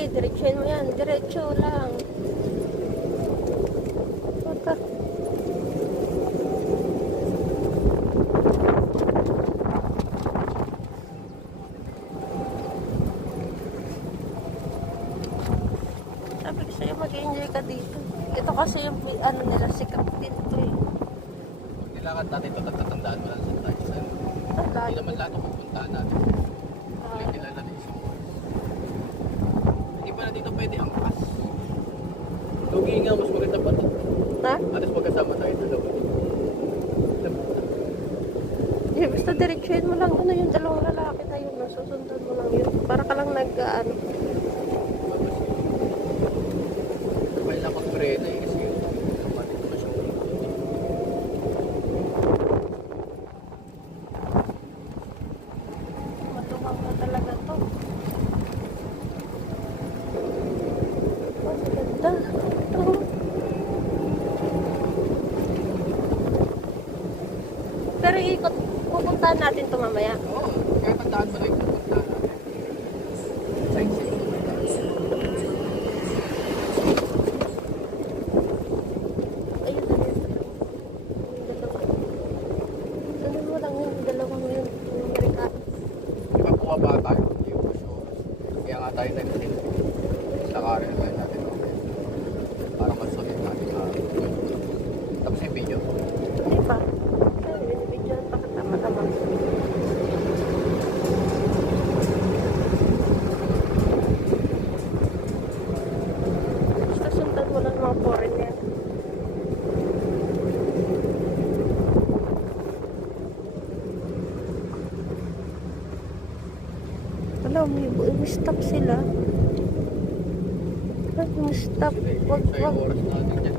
sige, diretsuhin mo yan. Diretso lang. Baka. Sabi ko sa'yo, mag-enjoy ka dito. Ito kasi yung ano nila, sikat din to eh. Nilakad natin ito, tatandaan mo lang sa tayo sa'yo. Hindi naman lahat ang pupuntahan natin. May kilala na isang oras. Hindi pa na dito pwede ang pas. Lugi nga, mas maganda pa ito. Ha? Atas magkasama tayo dalawa. Eh, basta diretsuhin mo lang. Ano yung dalawang lalaki na yun? Susundan mo lang yun. Para ka lang nag-ano. Sabay lang mag-prena eh kasi kapatid ko na siyang Matuwang na talaga to. Mas ganda. Ito. Pero ikot, pupuntahan natin to mamaya. Oo, kaya tandaan mo lang yung pupuntahan natin. Sightseeing. Ayun na yun. Yung dalawa. Ano mo lang yun, yung dalawang yun. Yung Amerikano. Di ba bumaba tayo? Hindi ko sure. Kaya nga tayo nag-hill. Lakarin tayo natin. Para masulit natin. Tapos yung video. Hindi pa. Ay, binibidyoan pa katama-tama. Basta sundan mo lang mga foreigner. Wala, may stop sila. May stop. Sige, Wag, sa yung wag. oras natin dyan.